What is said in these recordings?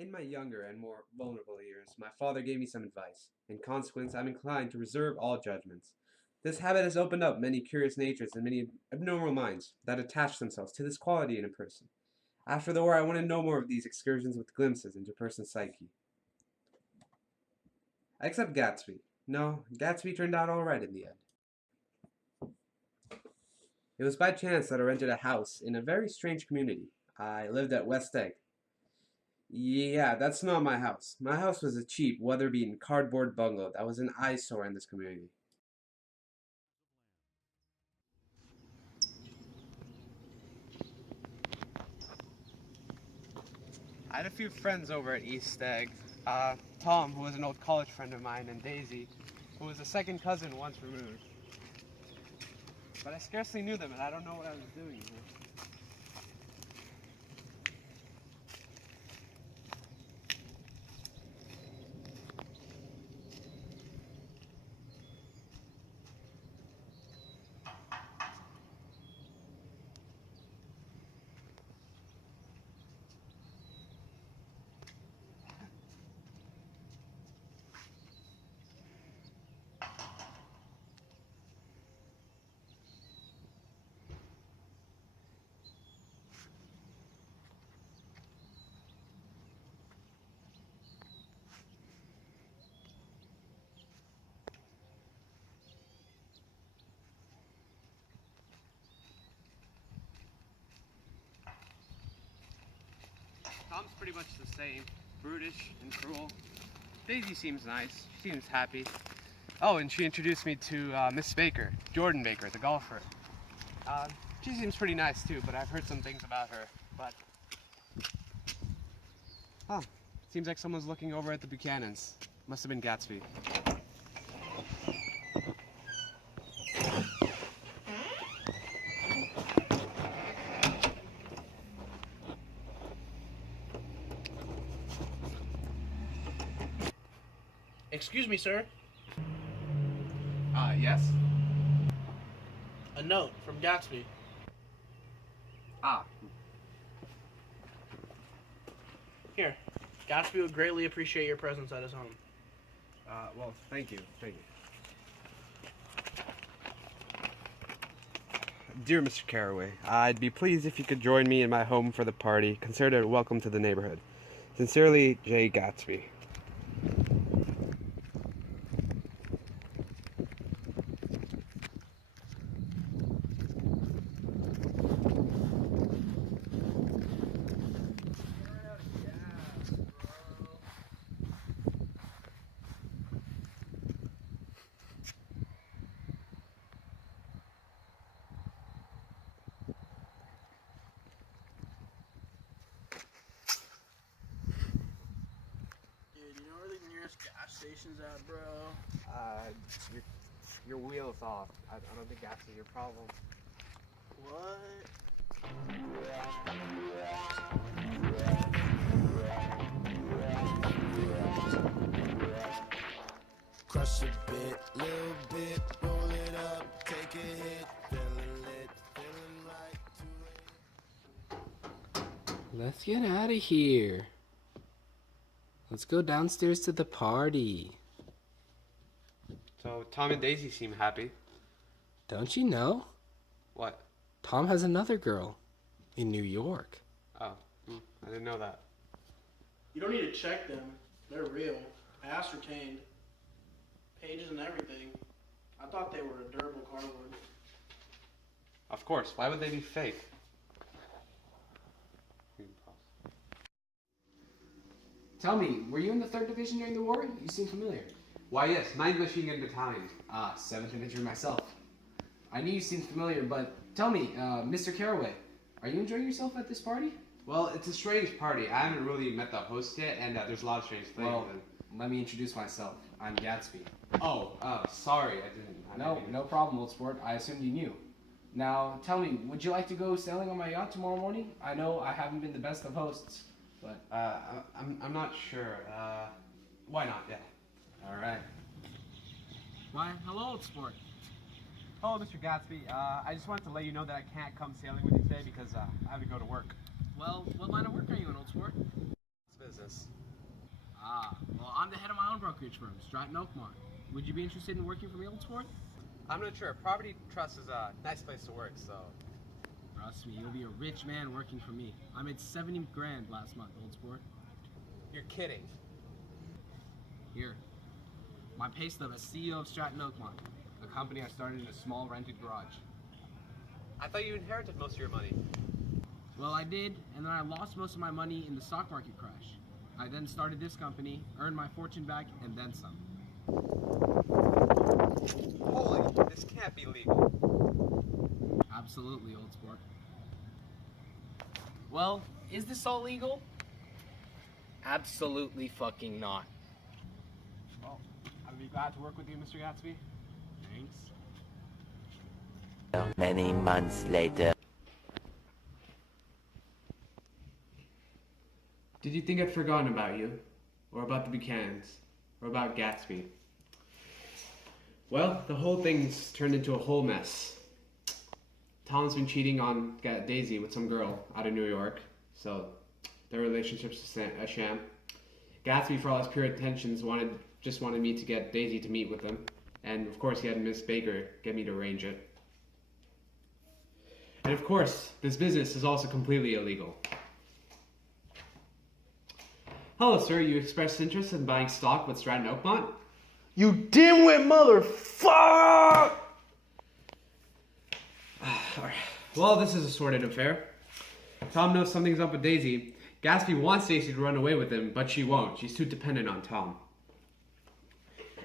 In my younger and more vulnerable years, my father gave me some advice. In consequence, I'm inclined to reserve all judgments. This habit has opened up many curious natures and many abnormal minds that attach themselves to this quality in a person. After the war, I wanted no more of these excursions with glimpses into a person's psyche. Except Gatsby. No, Gatsby turned out alright in the end. It was by chance that I rented a house in a very strange community. I lived at West Egg. Yeah, that's not my house. My house was a cheap, weather-beaten cardboard bungalow that was an eyesore in this community. I had a few friends over at East Egg. Tom, who was an old college friend of mine, and Daisy, who was a second cousin once removed. But I scarcely knew them, and I don't know what I was doing here. Tom's pretty much the same, brutish and cruel. Daisy seems nice, she seems happy. Oh, and she introduced me to Miss Baker, Jordan Baker, the golfer. She seems pretty nice too, but I've heard some things about her. But, oh, seems like someone's looking over at the Buchanans. Must have been Gatsby. Excuse me, sir. Yes? A note from Gatsby. Ah, Here. Gatsby would greatly appreciate your presence at his home. well, thank you. Dear Mr. Carraway, I'd be pleased if you could join me in my home for the party. Consider it a welcome to the neighborhood. Sincerely, J. Gatsby. Dude, you know where the nearest gas station's at, bro? Your, your wheel's off. I don't think that's your problem. What? Crush a bit, little bit, roll it up, take a hit, feeling lit, feeling right to it. Let's get out of here. Let's go downstairs to the party. So, Tom and Daisy seem happy. Don't you know? What? Tom has another girl in New York. Oh, I didn't know that. You don't need to check them. They're real. I ascertained. Pages and everything. I thought they were a durable cardboard. Of course, why would they be fake? Tell me, were you in the 3rd Division during the war? You seem familiar. Why, yes, 9th Michigan Battalion. 7th Division myself. I knew you seemed familiar, but tell me, Mr. Carraway, are you enjoying yourself at this party? Well, it's a strange party. I haven't really met the host yet, and there's a lot of strange things. Well, let me introduce myself. I'm Gatsby. Sorry, I didn't. No problem, old sport. I assumed you knew. Now, tell me, would you like to go sailing on my yacht tomorrow morning? I know I haven't been the best of hosts, but... I'm not sure. Why not? Yeah. All right. Why, hello, old sport. Hello, Mr. Gatsby. I just wanted to let you know that I can't come sailing with you today because I have to go to work. Well, what line of work are you in, old sport? It's business. brokerage firm, Stratton Oakmont. Would you be interested in working for me, Old Sport? I'm not sure. Property Trust is a nice place to work, so. Trust me, you'll be a rich man working for me. I made 70 grand last month, Old Sport. You're kidding. Here, my pay stub as CEO of Stratton Oakmont, a company I started in a small rented garage. I thought you inherited most of your money. Well, I did, and then I lost most of my money in the stock market crash. I then started this company, earned my fortune back, and then some. Holy, this can't be legal. Absolutely, Old Sport. Well, is this all legal? Absolutely fucking not. Well, I'd be glad to work with you, Mr. Gatsby. Thanks. Many months later. Did you think I'd forgotten about you? Or about the Buchanans? Or about Gatsby? Well, the whole thing's turned into a whole mess. Tom's been cheating on Daisy with some girl out of New York, so their relationship's a sham. Gatsby, for all his pure intentions, just wanted me to get Daisy to meet with him, and of course he had Miss Baker get me to arrange it. And of course, this business is also completely illegal. Hello, sir. You expressed interest in buying stock with Stratton Oakmont? You dimwit motherfucker! Well, this is a sordid affair. Tom knows something's up with Daisy. Gatsby wants Daisy to run away with him, but she won't. She's too dependent on Tom.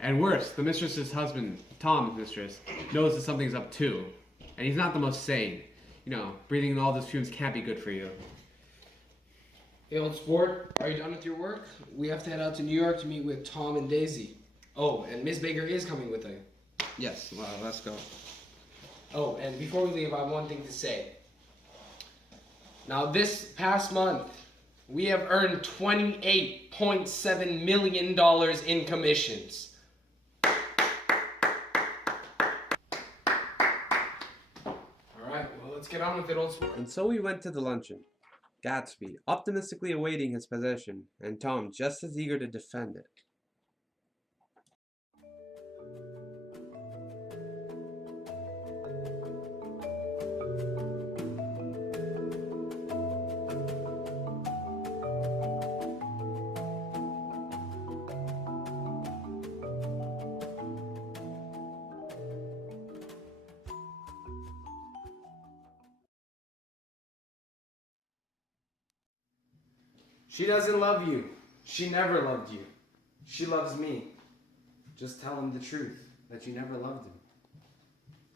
And worse, the mistress's husband, Tom's mistress, knows that something's up too. And he's not the most sane. You know, breathing in all those fumes can't be good for you. Hey, Old Sport, are you done with your work? We have to head out to New York to meet with Tom and Daisy. Oh, and Miss Baker is coming with us. Yes, well, let's go. Oh, and before we leave, I have one thing to say. Now, this past month, we have earned $28.7 million in commissions. Alright, well, let's get on with it, Old Sport. And so we went to the luncheon. Gatsby optimistically awaiting his possession, and Tom just as eager to defend it. She doesn't love you. She never loved you. She loves me. Just tell him the truth, that you never loved him.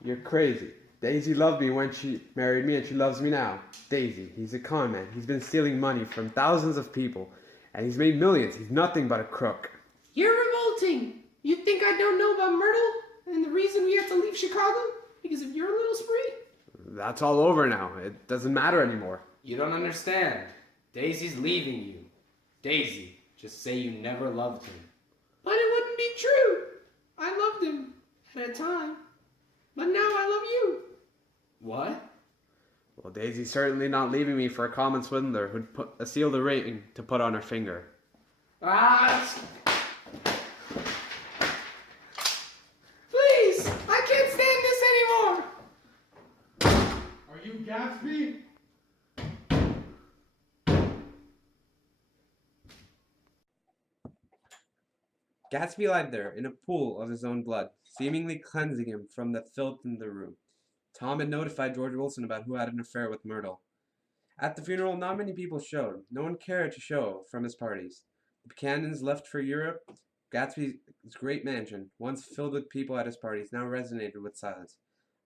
You're crazy. Daisy loved me when she married me, and she loves me now. Daisy, he's a con man. He's been stealing money from thousands of people, and he's made millions. He's nothing but a crook. You're revolting. You think I don't know about Myrtle and the reason we have to leave Chicago? Because of your little spree? That's all over now. It doesn't matter anymore. You don't understand. Daisy's leaving you. Daisy, just say you never loved him. But it wouldn't be true. I loved him at a time. But now I love you. What? Well, Daisy's certainly not leaving me for a common swindler who'd steal the ring to put on her finger. Ah! Please! I can't stand this anymore! Are you Gatsby? Gatsby lied there in a pool of his own blood, seemingly cleansing him from the filth in the room. Tom had notified George Wilson about who had an affair with Myrtle. At the funeral, not many people showed. No one cared to show from his parties. The Buchanans left for Europe. Gatsby's great mansion, once filled with people at his parties, now resonated with silence.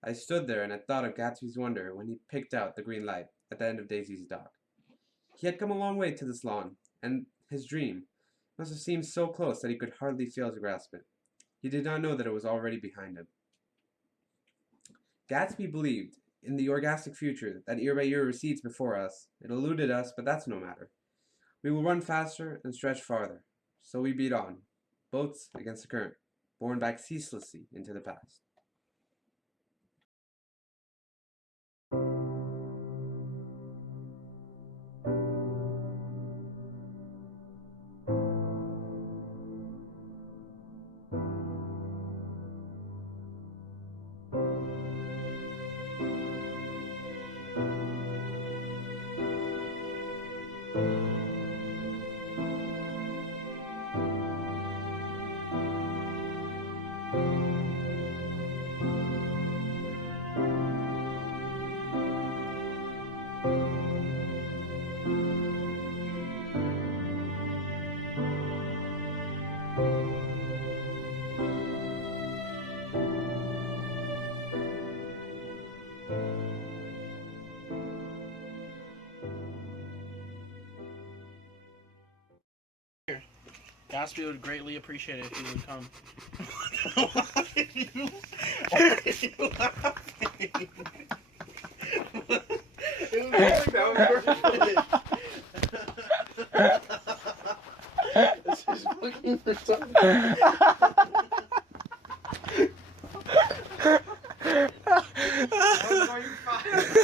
I stood there and I thought of Gatsby's wonder when he picked out the green light at the end of Daisy's dock. He had come a long way to this lawn, and his dream must have seemed so close that he could hardly fail to grasp it. He did not know that it was already behind him. Gatsby believed in the orgastic future that year by year recedes before us. It eluded us, but that's no matter. We will run faster and stretch farther. So we beat on, boats against the current, borne back ceaselessly into the past. Gatsby would greatly appreciate it if you would come. This is fucking retarded. How are you fine?